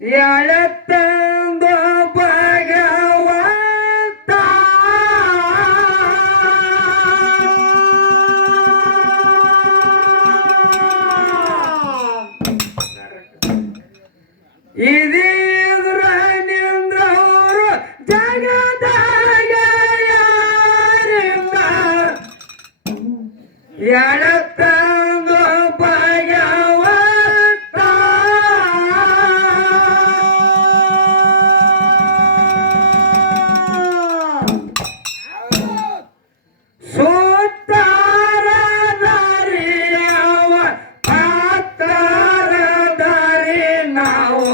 ಎಳತಂದು ಭಗವಂತ ಇದ್ರ ನಿಂದ್ರವರು ಜಗದಾಗ ಯಾರಿಂದ ಎಳತಂದು ಭಗವಂತ ಸೋತಾರ ದಾರಿಯವ ಪಾತಾರ ದಾರಿ ನಾವು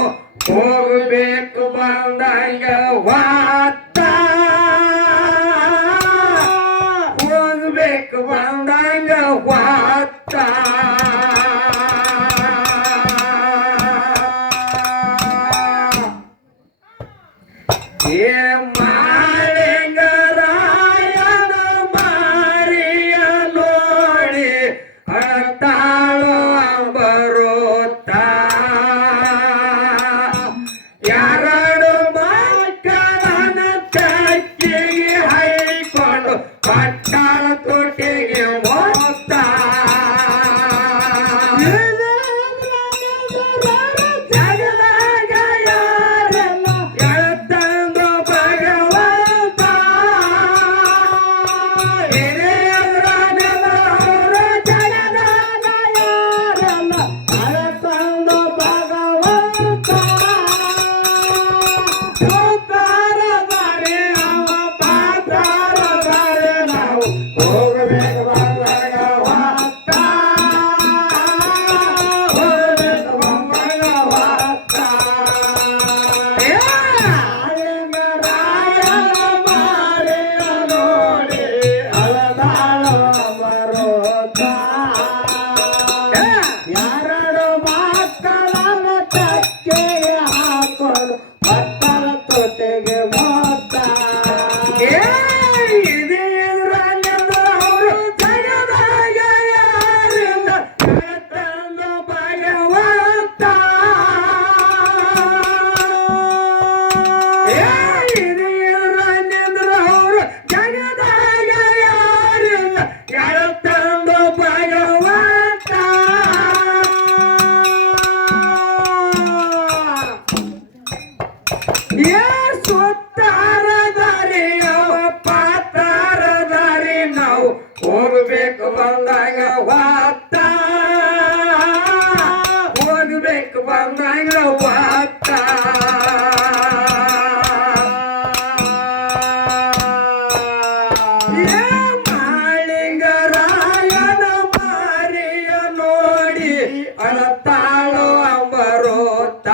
ಹೋಗಬೇಕು ಬಂದಂಗ ವಾತ ಹೋಗಬೇಕು ಬಂದಂಗ ವಾತ ಏ ಮಾಳಿಂಗರಾಯನ ಮಾರಿಯ ನೋಡಿ ಅಳತಾಳೋ ಬರುತ್ತ ಎರಡು ಮಕ್ಕಳನ್ನ ಚಕ್ಕಿಗೆ ಹೈಕೊಂಡು ಪಟ್ಟಾಳ ತೊಟ್ಟಿಗೆ ಹೋಗ್ತ ಜಗದಾಗ ಯಾರೆಲ್ಲ ಎಳತಂದು ಭಗವಂತ ಹಿರಿಯರನೆಲ್ಲರೂ ಜಗದಾಗ ಯಾರೆಲ್ಲ ಎಳತಂದು ಭಗವಂತ ಸೋತಾರದಾರೆ ಅವ ಪಾತಾರದಾರೆ ನಾವು ಹೋಗಬೇಕು ಬಂದಾಗ ವಾತ ಹೋಗಬೇಕು ಬಂದಾಗ ವಾತ ಮಾಳಿಂಗರಾಯನ ಮಾರಿಯ ನೋಡಿ ಅಳದಾಳ ಬರೋತ ಎರಡು ಮಕ್ಕಳನ್ನ ಚಕ್ಕೆಗೆ ಹಾಕೊಂಡು ಪಟ್ಟಣ ತೊಟ್ಟಿಗೆ ಹೋಗ್ತ ಅವರು ಜಗದಾಗ ಯಾರಿಂದ ಎಳತಂದು ಭಗವಂತ ಅವರು ಜಗದಾಗ ಯಾರಿಂದ ಎಳತಂದು ಭಗವಂತ ಏ ಸುತ್ತಾರ ದಾರಿ ಅವ ಪಾತಾರ ದಾರಿ ನಾವು ಹೋಗಬೇಕು ಬಂದಾಗ ವಾತ ಹೋಗಬೇಕು ಬಂದಾಗ ವಾತ ಏ ಮಾಳಿಂಗರಾಯನ ಮಾರಿಯ ನೋಡಿ ಅಳತಾಳೋ ಬರೋತ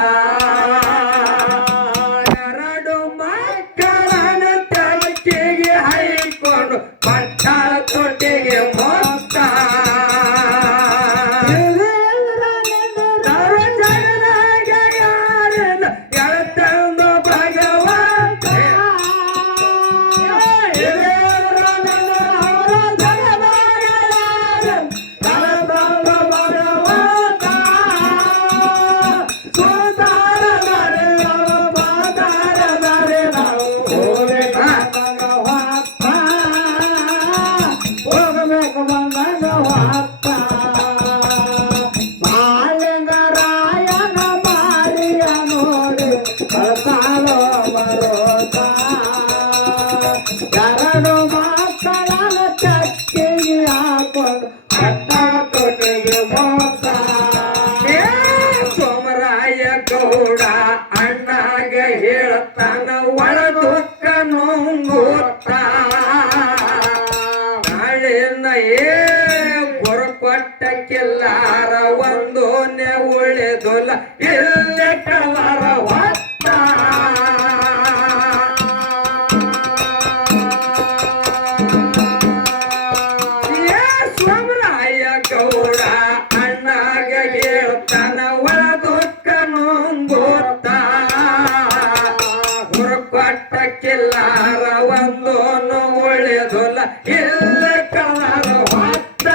ಎರಡು ಮಕ್ಕಳನ್ನ ತಲೆಗೆ ಹೈಕೊಂಡು ಪಟ್ಟಾಳ ತೊಟ್ಟಿಗೆ ಹೋಗ್ತ ಜಗದಾಗ ಯಾರೆಲ್ಲ ಎಳತಂದು ಭಗವಂತ ಹಿರಿಯರನೆಲ್ಲರೂ ಜಗದಾಗ ಯಾರೆಲ್ಲ ಎಳತಂದು ಭಗವಂತ ಸೋತಾರದಾರೆ ಅವ ಪಾತಾರದಾರೆ ನಾವು ಹೋಗಬೇಕು ವಾತ ಹೋಗಬೇಕು ಬಂದಾಗ ವಾತ ಮಾಳಿಂಗರಾಯನ ಮಾರಿಯ ನೋಡಿ ಅಳತಾಳೋ ಬರೋತ ಎರಡು ಮಕ್ಕಳನ್ನ ಚಕ್ಕಿಗೆ ಹಾಕೊಂಡು ಪಟ್ಟಣ ತೊಟ್ಟಿಗೆ ಹೋಗ್ತ ಸೋಮರಾಯ ಗೌಡ ಅಣ್ಣಾಗ ಹೇಳ್ತಾನ ಒಳ ದುಃಖ ನುಂಗುತ್ತ ನಾಳಿಂದ ಕೊಟ್ಟ ಕಿಲ್ಲಾರ ಒಂದು ಉಳಿದುಲ್ಲ ಇಲ್ಲೇ ಕಳಾರ ಹೊತ್ತ ಸೋಮರಾಯ ಗೌಡ ಅಣ್ಣಾಗ ಹೇಳ್ತಾನ ಒಳ ದುಃಖ ನುಂಗುತ್ತ ಕೊಟ್ಟ ಕಿಲ್ಲಾರ ಒಂದು ಉಳಿದುಲ್ಲ ಇಲ್ಲೇ ಕಳಾರ ಹೊತ್ತ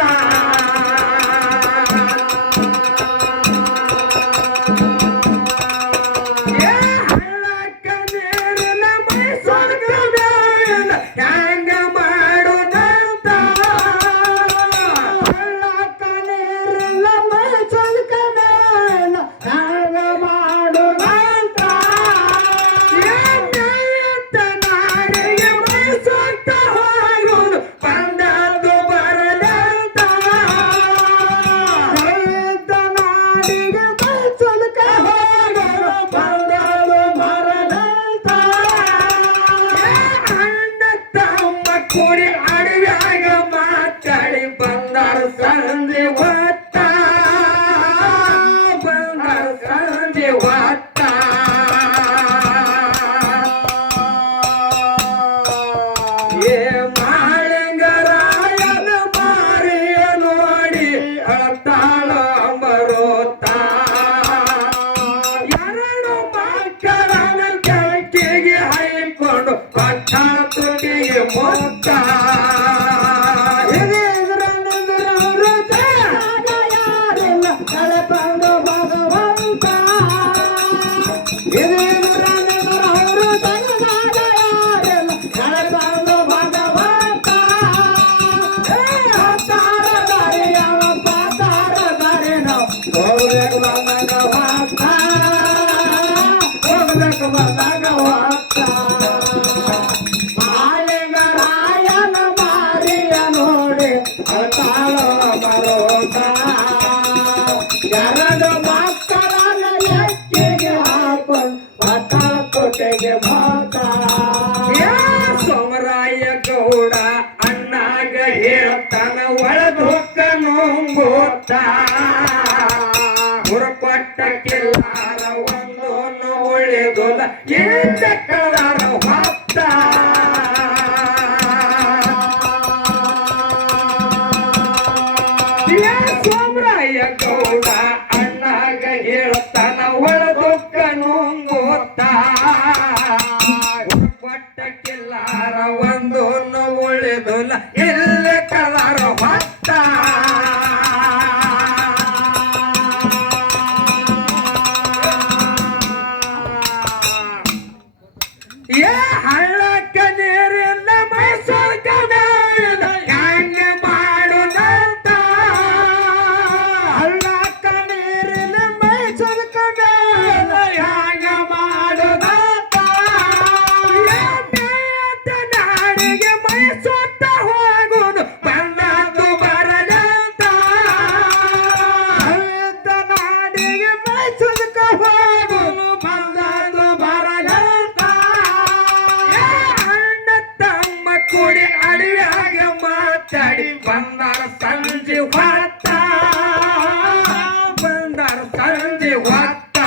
ಸಂಜೆ ಹೊತ್ತ ಏ ಮಾಳಿಂಗರಾಯನ ಮಾರಿಯ ನೋಡಿ ಅಳತಾಳ ಬರುತ್ತ ಎರಡು ಮಕ್ಕಳನ್ನ ಬೆಳಕಿಗೆ ಹೈಕೊಂಡು ಪಟ್ಟಣ ತುಟಿಗೆ ಮೊತ್ತ ಮಾಳಿಂಗರಾಯನ ಮಾರಿಯ ನೋಡಿ ಅಳತಾಳ ಬರೋದ ಎರಡು ಮಕ್ಕಳನ್ನ ಎಕ್ಕಿಗೆ ಹಾಕೊಂಡು ಪಟ್ಟಣ ತುಟಿಗೆ ಹೋದ ಸೋಮರಾಯ ಗೌಡ ಅಣ್ಣಾಗ ಹೇಳ್ತಾನ ಒಳದೊಕ್ಕ ನುಂಗುತ್ತ ಹುರಪಟ್ಟಕ್ಕೆಲ್ಲಾರ ಒಂದೊಂದು ಒಳ್ಳೆದಲ್ಲ ಎಂತ ಕಳದಾರ ಹೊತ್ತ ಸೋಮರಾಯ ಗೌಡ ಅಣ್ಣಾಗ ಹೇಳ್ತಾನ ಒಳದೊಕ್ಕ ನುಂಗುತ್ತ ಹುರಪಟ್ಟಕ್ಕೆಲ್ಲಾರ ಒಂದೊಂದು ಒಳ್ಳೆದಲ್ಲ ಎಲ್ಲ ಕಳದಾರ ಹೊತ್ತ ಏ ಹಳ್ಳಕ್ಕ ನೀರಿಲ್ಲ ಮೈಸೂರ್ಕ ಮೇಲಿಲ್ಲ ಹೆಂಗ ಮಾಡುದಂತ ಹಳ್ಳಕ್ಕ ನೀರಿಲ್ಲ ಮೈಸೂರ್ಕ ಮೇಲಿಲ್ಲ ಹೆಂಗ ಮಾಡುದಂತ ನಾಡಿಗೆ ಮೈಸೂತ್ತ ಹೋಗುದು ಬಂದದ್ದು ಬರದಂತ ನಾಡಿಗೆ ಮೈಸೂರ್ಕ ಹೋಗುದು ಬಂದದ್ದು ಬರದಂತ ಕೂಡಿ ಅಡಿಯಾಗ ಮಾತಾಡಿ ಬಂದಾರ ಸಂಜೆ ಹೊತ್ತ ಬಂದಾರ ಸಂಜೆ ಹೊತ್ತ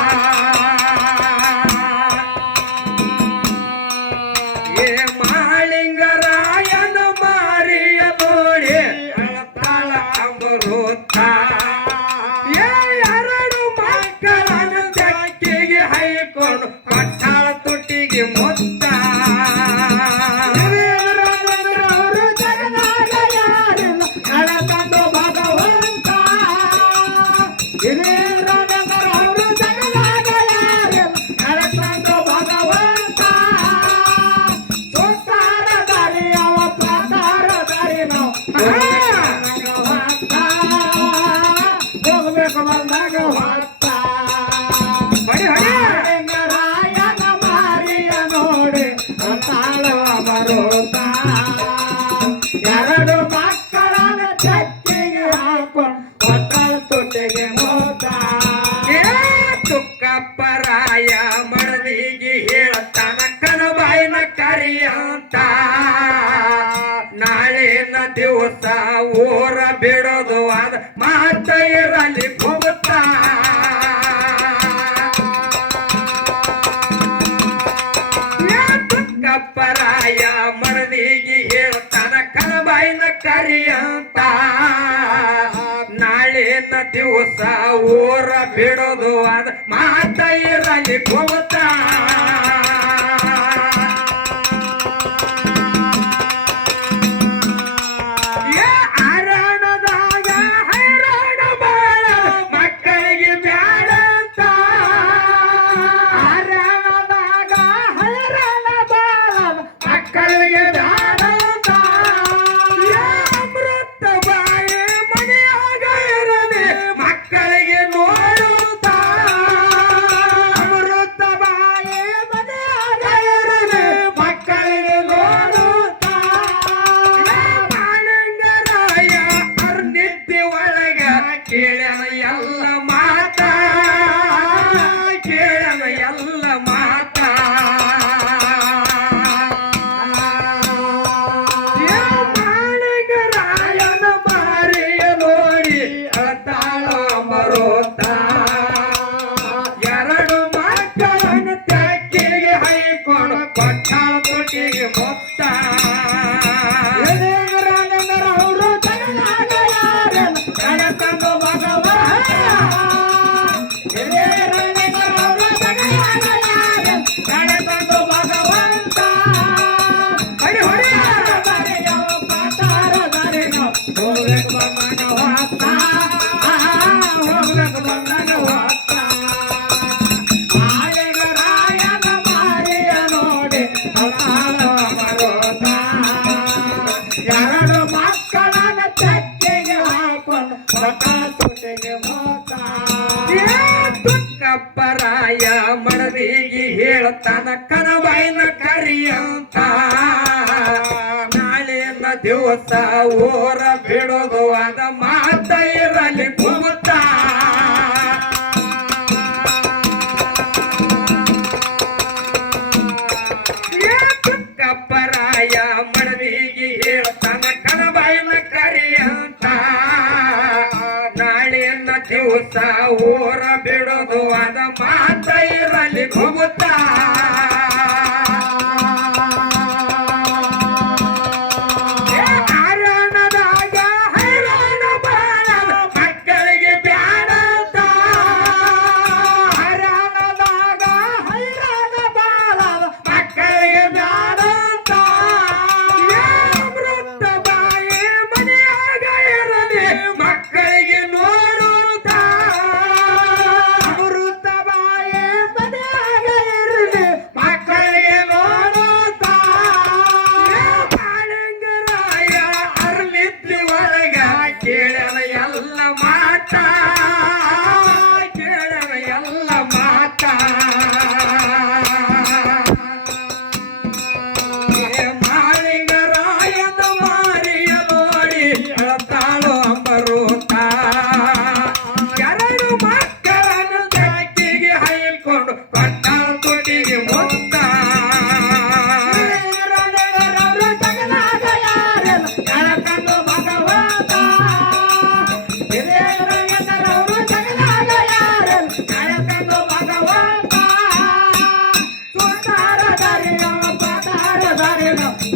ಏ ಮಾಳಿಂಗರಾಯನ ಮಾರಿಯ ನೋಡಿ ಅಳತಾಳ ಅಂಬರುತ್ತ ಏ ಎರಡು ಮಕ್ಕಳನ್ನ ಜಕ್ಕಿಗೆ ಹೈಕೊಂಡು ಪಟ್ಟಾಳ ತುಟಿಗೆ ಮುತ್ತ ಮಾಳಿಂಗರಾಯನ ಮಾರಿಯ ನೋಡಿ ಅಳತಾಳ ಬರೋದ ಎರಡು ಮಕ್ಕಳನ್ನ ಚಕ್ಕಿಗೆ ಹಾಕೊಂಡು ಪಟ್ಟಣ ತುಟಿಗೆ ಹೋದ ತುಕ್ಕಪ್ಪರಾಯ ಮಡದಿಗೆ ಹೇಳ್ತಾನ ಕನಬಾಯಿನ ಕರಿಯಂತ ನಾಳಿನ ದಿವಸ ಊರ ಬಿಡೋದು ಅದ ಮಾತ ಇರಲಿ ಹೋಗುತ್ತಾ ತುಕ್ಕಪ್ಪರಾಯ ಮಡದಿಗೆ ಹೇಳ್ತಾನ ಕನಬಾಯಿನ ಕರಿಯಂತ ನಾಳಿನ ದಿವಸ ಊರ ಬಿಡೋದು ಅದ ಮಾತ ಇರಲಿ ಹೋಗುತ್ತಾ ಅರಣದಾಗ ಹೈರಾಣ ಬಾಳ ಮಕ್ಕಳಿಗೆ ಬ್ಯಾಡಂತ ಅರಣದಾಗ ಹೈರಾಣ ಬಾಳ ಮಕ್ಕಳಿಗೆ ಬ್ಯಾಡಂತ ಅಮೃತ ಬಾಯಿ ಮನೆಯಾಗ ಇರಲಿ ಮಕ್ಕಳಿಗೆ ನೋಡುತ್ತ ಅಮೃತ ಬಾಯಿ ಮಕ್ಕಳನ್ನ ತೆಕ್ಕಿಗೆ ಹೈಕೊಂಡು ಕೊಟ್ಟಾಳ ತುಟಿಗೆ ಮೊತ್ತ ಅವರು ಜಗದಾಗ ಯಾರನ್ನ ಕಣತಂದು ಭಗವಂತ ಅವರು ಜಗದಾಗ ಯಾರನ್ನ ಕಣತಂದು ಭಗವಂತ ಹೊಡಿ ಹೊಡಿ ಪಾತಾರ ಹೋಗ್ಬೇಕು ಬಂದನ ಹೋಗ್ತ ಹೋಗ್ಬೇಕು ಬಂದನ ಹೋಗ್ತ ಆಯಗರಾಯನ ಮಾರಿಯ ನೋಡಿ ಮರೋತ ಎರಡು ಮಕ್ಕಳನ್ನ ತೆಕ್ಕೆಗೆ ಹಾಕೊಂಡು ಹೊಟ್ಟ ತುಟಿಗೆ ಮೋತ ತುಕ್ಕಪ್ಪರಾಯ ಮಡದಿಗೆ ಹೇಳ್ತಾನ ಕನಬೈನ ಕರಿಯಂತ ನಾಳಿನ ದಿವಸ ಊರ ಬಿಡೋದು ಅದ ಮಾತ ಇರಲಿ ಕುಮುತ್ತ ತುಕ್ಕಪ್ಪರಾಯ ಮಡದಿಗೆ ಹೇಳ್ತಾನ ಕನಬೈನ ಕರಿಯಂತ ನಾಳಿನ ದಿವಸ ಊರ ಬಿಡೋದು ಅದ ಮಾತ ಇರಲಿ ಕುಮುತ್ತ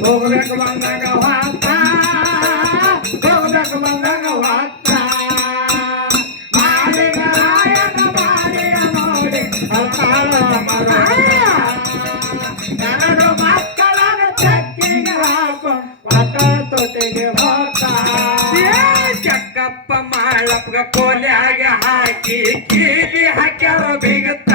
ಹೋಗ್ಬೇಕು ಬಂದಾಗ ಹೋಗ್ತ ಹೋಗ್ಬೇಕು ಬಂದಾಗ ಹೋಗ್ತ ಮಾರಿಗರಾಯನ ಮಾರಿಯ ನೋಡಿ ಎರಡು ಮಕ್ಕಳನ್ನ ತೆಕ್ಕಿಗೆ ಹಾಕೊಂಡು ಹೊಟ್ಟ ತೊಟ್ಟಿಗೆ ಹೋಗ್ತ ಚಕ್ಕಪ್ಪ ಮಾಳಪ್ಪಗ ಕೋಲ್ಯಾಗ ಹಾಕಿ ಕೀಲಿ ಹಾಕ್ಯಾರ ಬಿಗುತ್ತ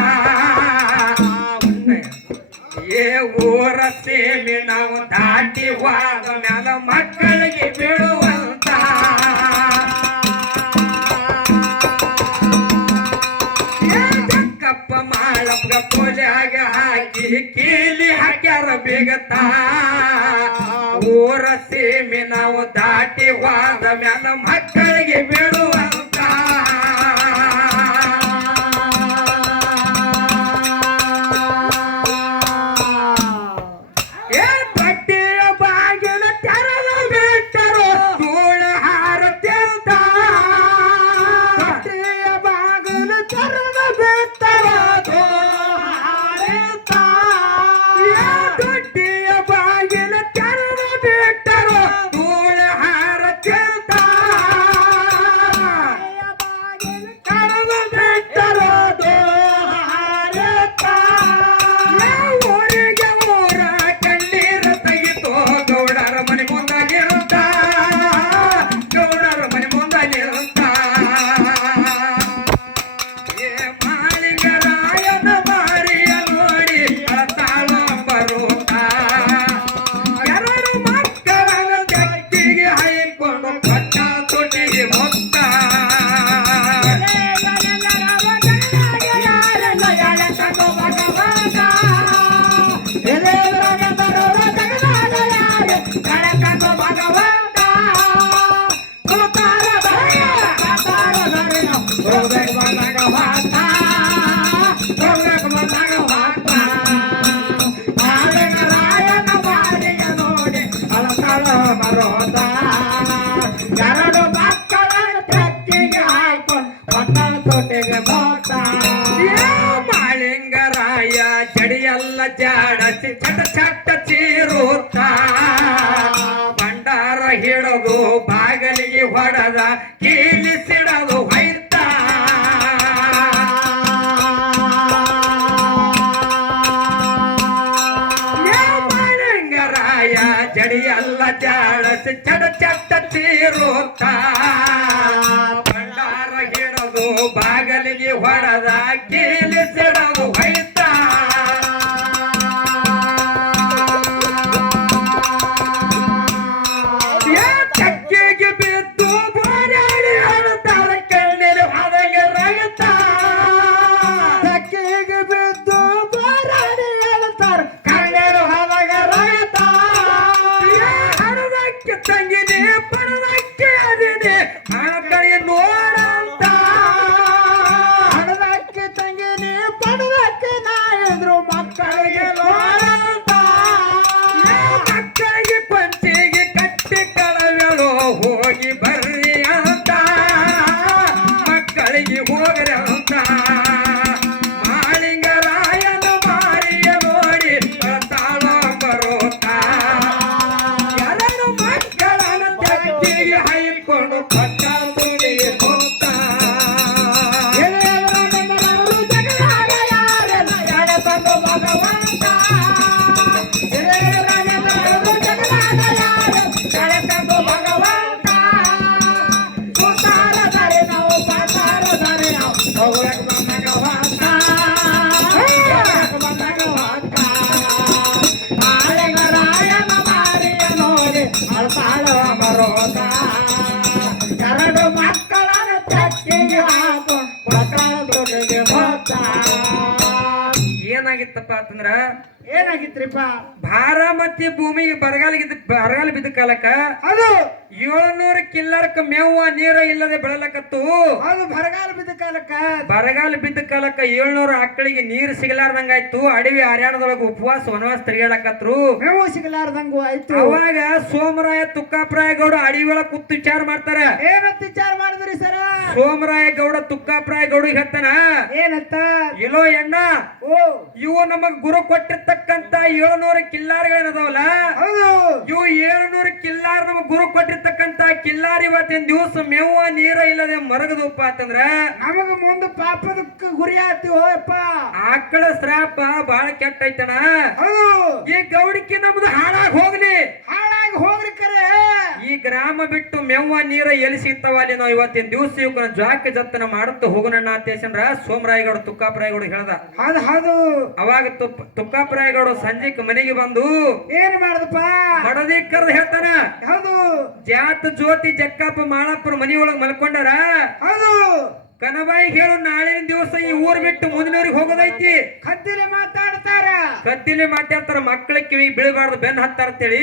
ಏ ಊರ ಸೇಮಿ ನಾವು ದಾಟಿ ಹೋದ ಮ್ಯಾಲ ಮಕ್ಕಳಿಗೆ ಬಿಡುವಂತ ಚಕ್ಕಪ್ಪ ಮಾಳಪ್ಪಗ ಕೋಲ್ಯಾಗ ಹಾಕಿ ಕೀಲಿ ಹಾಕ್ಯಾರ ಬಿಗುತ್ತ ಊರ ಸೇಮಿ ನಾವು ದಾಟಿ ಹೋದ ಮ್ಯಾಲ ಮಕ್ಕಳಿಗೆ ಬಿಡುವಂತ ಎಲ್ಲ ಜಾಡಸಿ ಚಟ ಚಟ ಚೀರುತ್ತ ಭಂಡಾರ ಹಿಡದು ಬಾಗಲಿಗೆ ಹೊಡೆದ ಕೀಲಿಸಿಡದು ಹೊಯ್ತ ಮಾಳಿಂಗರಾಯ ಜಡಿ ಎಲ್ಲ ಜಾಡಸಿ ಚಟ ಚಟ ಚೀರುತ್ತ ಭಂಡಾರ ಹಿಡದು ಬಾಗಲಿಗೆ ಹೊಡೆದ ಕೀಲಿಸಿಡದು ಹೊಯ್ತ ಹೋಗಿ ಬರ್ರಿ ಅಂತ ಮಕ್ಕಳಿಗೆ ಹೋಗ್ರಿ ಅಂತ ಮಾಳಿಂಗರಾಯನ ಮಾರಿಯ ನೋಡಿ ತಾಳ ಬರೋತ ಎರಡು ಮಕ್ಕಳನ್ನು ತೆಕ್ಕಿಗೆ ಹೈಕೊಂಡು ಪಟ್ಟ ತುಳಿ ಹೋಗ್ತ ಭಗವಂತ ಎರಡು ಮಕ್ಕಳನ್ನು ತೆಕ್ಕಿಗೆ ಏನಾಗಿತ್ತಪ್ಪ ಅಂತಂದ್ರ ಏನಾಗಿತ್ರಿಪ್ಪ ಬಾರಾಮತಿ ಭೂಮಿಗೆ ಬರಗಾಲ ಬಿದ್ದ ಕಾಲಕ್ಕ ಅದು 700 ಕಿಲ್ಲರ್ಕ ಮೇವ ನೀರ ಇಲ್ಲದೆ ಬೆಳಲಕತ್ತು ಅದು ಬರಗಾಲ ಬಿದ್ದ ಕಾಲಕ್ಕ 700 ಆಕಳಿಗೆ ನೀರು ಸಿಗಲಾರ್ದಂಗಾಯ್ತು ಅಡವಿ ಹರ್ಯಾಣದೊಳಗ ಉಪವಾಸ ವನವಾಸ ತಿರುಗಾಡಕತ್ರು ಮೇವು ಸಿಗಲಾರ್ದಂಗು ಆಯ್ತು ಅವಾಗ ಸೋಮರಾಯ ತುಕ್ಕಾಪ್ರಾಯ ಗೌಡ ಅಡವಿ ಒಳಗ ಕೂತು ವಿಚಾರ ಮಾಡ್ತಾರ ಏನಂತ ವಿಚಾರ ಮಾಡಿದ್ರಿ ಸರ ಸೋಮರಾಯ ಗೌಡ ತುಕ್ಕಾಪ್ರಾಯ ಗೌಡ ಹೇಳ್ತಾನ ಏನಂತ ಇಲೋ ಎಣ್ಣ ಇವು ನಮಗ್ ಗುರು ಕೊಟ್ಟಿರ್ತಕ್ಕಂತ 700 ಕಿಲ್ಲಾರಿಗಳೇನದಾವಲ್ಲ ಇವು 700 ಕಿಲ್ಲಾರ್ ನಮಗ್ ಗುರು ಕೊಟ್ಟಿರ್ತಕ್ಕಂತ ಕಿಲ್ಲಾರಿ ಇವತ್ತಿನ ದಿವಸ ಮೇವ ನೀರ ಇಲ್ಲದೆ ಮರಗದಪ್ಪ ಅಂತಂದ್ರ ನಮಗ ಮುಂದೆ ಪಾಪದಕ್ಕೆ ಗುರಿ ಆತೀವಪ್ಪ ಆಕಳ ಶ್ರಾಪ ಬಾಳ ಕೆಟ್ಟ ಐತಣ ಈ ಗೌಡಿಕೆ ನಮ್ದು ಹಾಳಾಗಿ ಹೋಗ್ಲಿ ಕರೆ ಈ ಗ್ರಾಮ ಬಿಟ್ಟು ಮೇವ ನೀರ ಎಲ್ಲಿ ಸಿಗ್ತಾವ ಅಲ್ಲಿ ನಾವು ಇವತ್ತಿನ ದಿವಸ ಇವನ ಜಾಕ ಜತ್ತನ ಮಾಡುತ್ತ ಹೋಗೋಣ ಅಂತೇಶಂದ್ರ ಸೋಮರಾಯಗೌಡ ತುಕ್ಕಾಪರಾಯಗೌಡ ಹೇಳ್ದ ಹೌದು ಅವಾಗ ತುಕ್ಕಾಪರಾಯಗೌಡ ಸಂಜೆಕ್ ಮನೆಗೆ ಬಂದು ಏನ್ ಮಾಡದಪ್ಪ ಮಡದಿ ಕರ್ದು ಹೇಳ್ತಾನ ಹೌದು ಜಾತ ಜ್ಯೋತಿ ಜಕ್ಕಪ್ಪ ಮಾಳಪ್ಪರ ಮನಿಯೊಳಗ್ ಮಲ್ಕೊಂಡಾರ ಹೌದು ಕನಬಾಯಿ ಹೇಳು ನಾಳಿನ ದಿವಸ ಈ ಊರ್ ಬಿಟ್ಟು ಮುಂದಿನವ್ರಿಗೆ ಹೋಗೋದೈತಿ ಕತ್ತಿಲಿ ಮಾತಾಡ್ತಾರ ಮಕ್ಕಳ ಕಿವಿ ಬೀಳಬಾರ್ದು ಬೆನ್ ಹತ್ತಾರ್ತೇಳಿ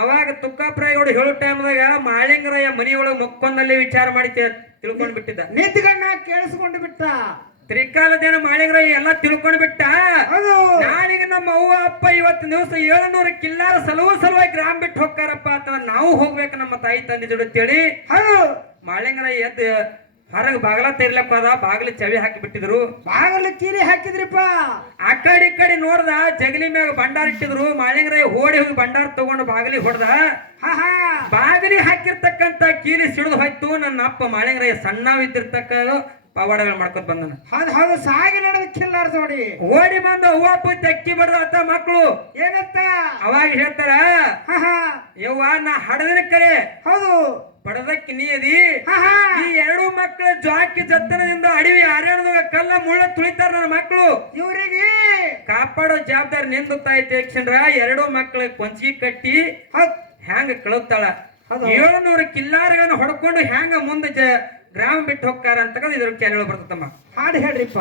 ಅವಾಗ ತುಕ್ಕಾಪರಾಯಗೌಡ ಹೇಳೋ ಟೈಮ್ದಾಗ ಮಾಳಿಂಗರಾಯ ಮನಿಯೊಳಗ ಮಕ್ಕೊಂದಲ್ಲಿ ವಿಚಾರ ಮಾಡಿ ತಿಳ್ಕೊಂಡ್ ಬಿಟ್ಟಿದ್ದ ನಿಂತ್ಗಣ್ಣ ಕೇಳಿಸ್ಕೊಂಡು ಬಿಟ್ಟ ತ್ರಿಕಾಲದೇನ ಮಾಳಿಂಗರಾಯ ಎಲ್ಲಾ ತಿಳ್ಕೊಂಡ್ ಬಿಟ್ಟ ನಾಳಿಗೆ ನಮ್ಮ ಅವ್ವ ಅಪ್ಪ ಇವತ್ತಿನ ದಿವಸ 700 ಕಿಲ್ಲಾರ ಸಲುವಾಗಿ ಗ್ರಾಮ ಬಿಟ್ಟು ಹೋಗ್ತಾರಪ್ಪ ಅಂತ ನಾವು ಹೋಗ್ಬೇಕು ನಮ್ಮ ತಾಯಿ ತಂದಿದ್ರು ಅಂತೇಳಿ ಮಾಳಿಂಗರಾಯ ಎದ್ದು ಹೊರಗೆ ಬಾಗಲ ತೆರ್ಲಪ್ಪ ಅದ ಬಾಗಿಲು ಚವಿ ಹಾಕಿ ಬಿಟ್ಟಿದ್ರು ಬಾಗಿಲು ಕೀರಿ ಹಾಕಿದ್ರಿಪ್ಪ ಆ ಕಡೆ ನೋಡ್ದ ಜಗಲಿ ಮ್ಯಾಗ ಭಂಡಾರ ಇಟ್ಟಿದ್ರು ಮಾಳಿಂಗರಾಯ ಓಡಿ ಹೋಗಿ ಭಂಡಾರ ತಗೊಂಡು ಬಾಗಿಲಿ ಹೊಡೆದ ಬಾಗಿಲಿ ಹಾಕಿರ್ತಕ್ಕಂತ ಕೀಲಿ ಸಿಡಿದು ಹೋಯ್ತು ನನ್ನ ಅಪ್ಪ ಮಾಳಿಂಗರಾಯ ಸಣ್ಣವಿದ್ದಿರ್ತಕ್ಕ ಪವಾಡಗಳು ಮಾಡ್ಕೊತ ಬಂದನ ಹೌದು ಸಾಗಿ ನಡೆದ ಕಿಲ್ಲಾರ ನೋಡಿ ಓಡಿ ಬಂದ ಹೂವಪ್ಪ ತೆಕ್ಕಿ ಬಡ್ದ ಅತ್ತ ಮಕ್ಕಳು ಏನಂತ ಅವಾಗ ಹೇಳ್ತಾರ ಯವ್ವ ನಾ ಹಡದಿನ ಕರೆ ಹೌದು ಪಡದಕ್ಕೆ ನೀದಿ ಈ ಎರಡು ಮಕ್ಕಳ ಜಾಕಿ ಜತ್ತನದಿಂದ ಅಡವಿ ಹರ್ಯಾಣದಾಗ ಕಲ್ಲ ಮುಳ್ಳ ತುಳಿತಾರ ನನ್ನ ಮಕ್ಕಳು ಇವರಿಗೆ ಕಾಪಾಡೋ ಜವಾಬ್ದಾರಿ ನಿಂದು ತಾಯಿ ತೇಕ್ಷಂದ್ರ ಎರಡು ಮಕ್ಕಳ ಕೊಂಚಿಗೆ ಕಟ್ಟಿ ಹ್ಯಾಂಗ ಕಳುತ್ತಾಳ 700 ಕಿಲ್ಲಾರಗಳನ್ನ ಹೊಡ್ಕೊಂಡು ಹ್ಯಾಂಗ ಮುಂದೆ ಗ್ರಾಮ ಬಿಟ್ಟು ಹೋಗ್ತಾರ ಅಂತ ಇದ್ರ ಕೇಳ ಬರ್ತಮ್ಮ ಹಾಡು ಹೇಳ್ರಿಪ್ಪ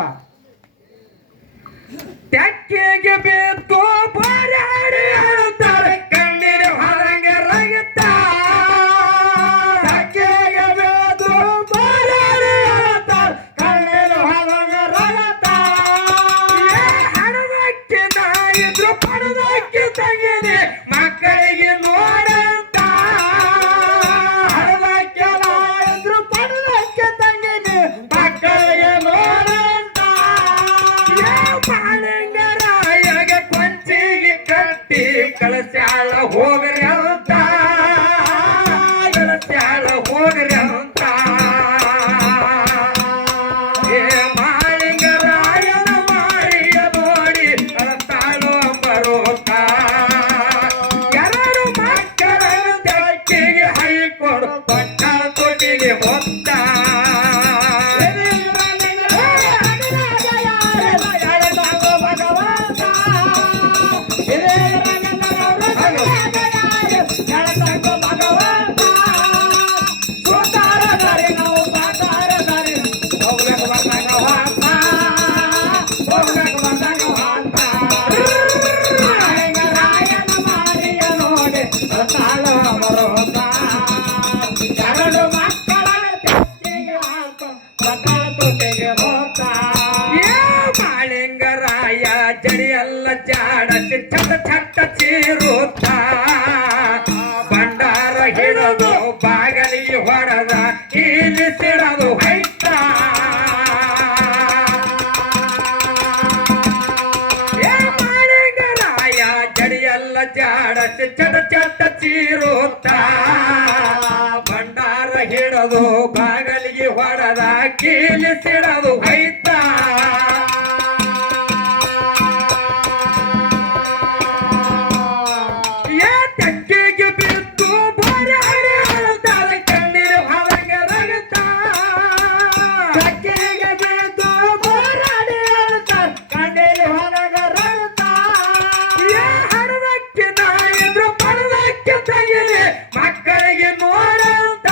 ತೆಕ್ಕೆಗೆ ಬೇತು ಬಾರಾಡಿ ಹೇಳ್ತಾರೆ ಕಣ್ಣಿನ ಹೊರಂಗ ರಗತ್ತ ಮಕ್ಕಳಿಗೆ ನೋಡಂತ ಮಕ್ಕಳಿಗೆ ನೋಡಂತ ಮಾಳಿಂಗರಾಯ ಜಾಡಸಿ ಚಟ ಚಟ ಚೀರುತ್ತ ಭಂಡಾರ ಹಿಡದು ಬಾಗಲಿಗೆ ಹೊಡೆದ ಕೀಲಿಸಿಡದು ಹೊಯ್ತ ತೆಕ್ಕೆಗೆ ಬಿದ್ದು ಬರಾಡಿ ಅಳ್ತಾಳ ಕಣ್ಣೀರು ಹೊರಗೆ ರಗತ ತೆಕ್ಕೆಗೆ ಬಿದ್ದು ಬೋರಾಡಿ ಅಳ್ತಾಳ ಕಣ್ಣೀರು ಹೊರಗೆ ರಗತ ಹಡದಕ್ಕೆ ನಾಯಿದ್ರು ಪಡದಕ್ಕೆ ತಗಿಲಿ ಮಕ್ಕಳಿಗೆ ನೋಡಂತ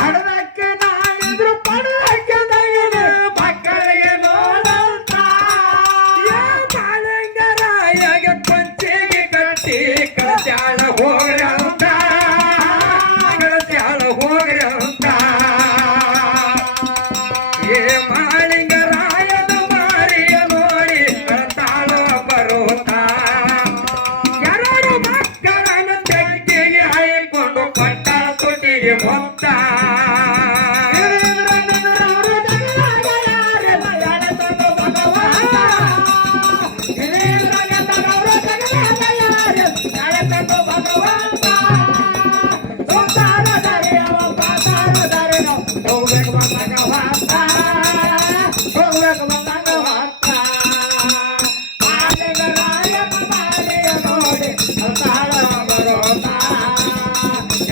ಹಡದಕ್ಕೆ ನಾಯಿದ್ರು ಪಡದಕ್ಕೆ ತಗಿಲಿ ಮಕ್ಕಳಿಗೆ ನೋಡಂತ ಬಾಲಂಗರಾಯಗೆ ಕೊಂಚಿಗೆ ಕಟ್ಟಿ ಕಳಸ್ಯಾಳ ಹೋಗ್ರಿ ಅಂತ ಕಳಸ್ಯಾಳ ಹೋಗ್ರಿ ಅಂತ ಏ ಮಾಳಿಂಗರಾಯನ ಮಾರಿಯ ನೋಡಿ ಕಳತಾಳ ಬರುತ್ತ ಎರಡು ಮಕ್ಕಳನ್ನು ತೆಕ್ಕಿಗೆ ಹಾಯಿಕೊಂಡು ಕೊಟ್ಟ ತುಟಿಗೆ ಮೊತ್ತ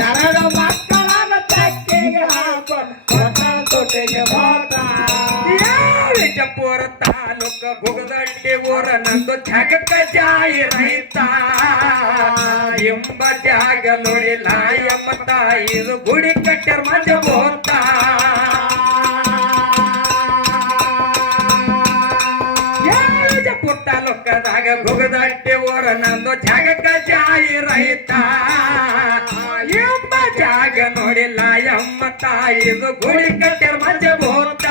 ಎರಡು ಮಕ್ಕಳನ್ನು ತೆಕ್ಕೆಗೆ ಹಾಕೊಂಡು ತೊಟ್ಟಿಗೆ ಹೋದ ವಿಜಯಪುರ ತಾಲೂಕ ಗುಗದಳ್ಳಿ ಊರ ನಂದು ಜಗಕ್ಕ ಜಾಯಿ ರೈತ ಎಂಬ ಜಾಗ ನೋಡಿಲ್ಲ ಎಂಬ ತಾಯಿದು ಗುಡಿ ಕಟ್ಟರ್ ಮಜ ಬೋತ ವಿಜಯಪುರ ತಾಲೂಕದಾಗ ಗುಗದಳ್ಳಿ ಊರ ನಂದು ಜಗಕ್ಕ ಜಾಯಿ ರೈತ ಎಂಬ ಜಾಗ ನೋಡಿಲ್ಲ ಎಂಬ ತಾಯಿದು ಗುಡಿ ಕಟ್ಟರ್ ಮಜ ಬೋತ